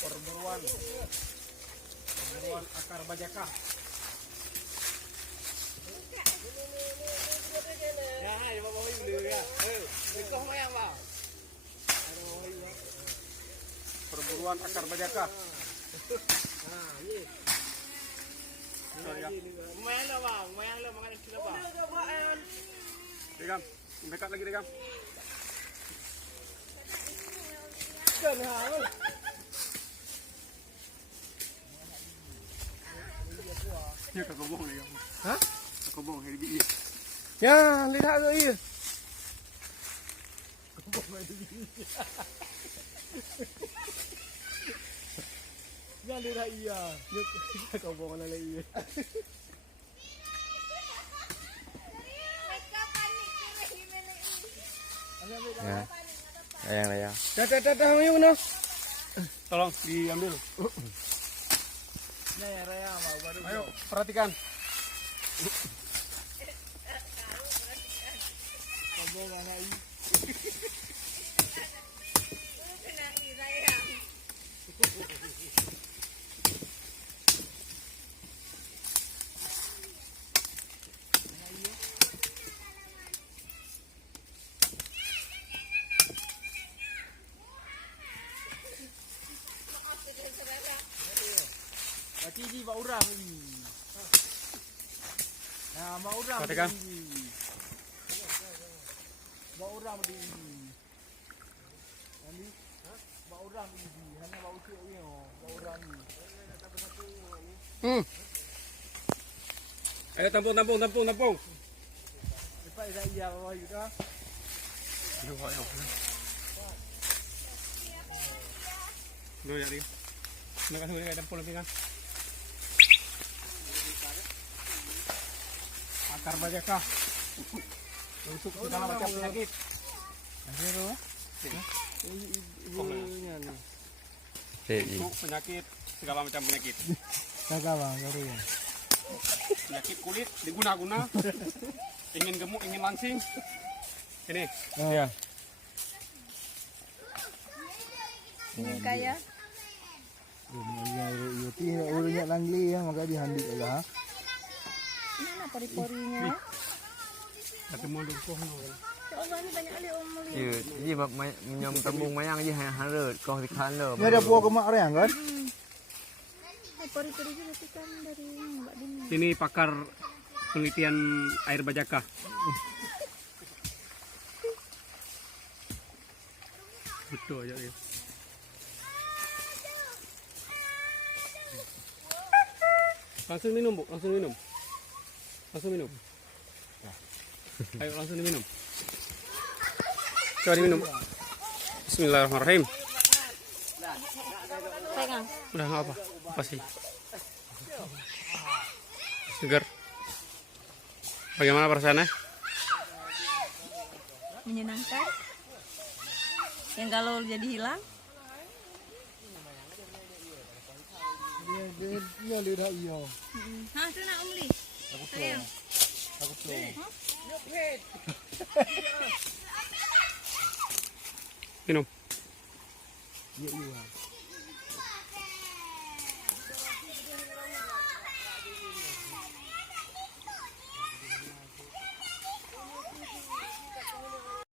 Perburuan akar bajaka. Ya, ya bawa dulu ya. Bekoh mayang bang. Perburuan akar bajaka. Nah, ini. Lumayan lah bang, lumayan lah makan ikan apa? Degam, dekat lagi degam. Ya kakobong ni. Hah? Kakobong hari ini. Ya, lihat tu iya. Kakobong hari ini. Ya lihat iya. Kakobong ala iya. Ya. Layang. Dah, ayo mana? Tolong diambil. Ya, Raya mau baru. Ayo, perhatikan. Kabel anak ini. Ji bau urang ni. Nah, bau urang. Perhatikan. Bau urang di ini. Ini, bau urang di ini. Hanya bau cik ni, bau urang ni. Ayo tampung. Cepat dah iya bawa juga. Ayo. Lo ya dia. Nak kasih dekat tampung lebih kan. Akar bajaka untuk segala macam penyakit. Untuk penyakit segala macam penyakit. Penyakit kulit diguna-guna. Ingin gemuk, ingin langsing. Ini. Ya. Ingin kaya. Urutnya langli ya, maka dihandik lah. Mana pori-porinya? Ketemu dukuh no. Ya Allah, ni banyak kali orang melihat. Ya, jadi menyam tembung mayang je harut kau dikhan lo. Ni ada buah kemak rayang kan? Pori-pori juga kan dari Mbak Dini. Ini pakar penelitian air bajaka. Betul aja ya. Langsung minum, Bu. Langsung minum. Ayo langsung diminum. Coba diminum. Bismillahirrahmanirrahim. Pegang. Udah nggak apa? Apa sih? Segar. Bagaimana perasaannya? Menyenangkan. Yang kalau jadi hilang. Dia lidah iya. Ha, tu nak Umli. Aku tu. Minum. Iya.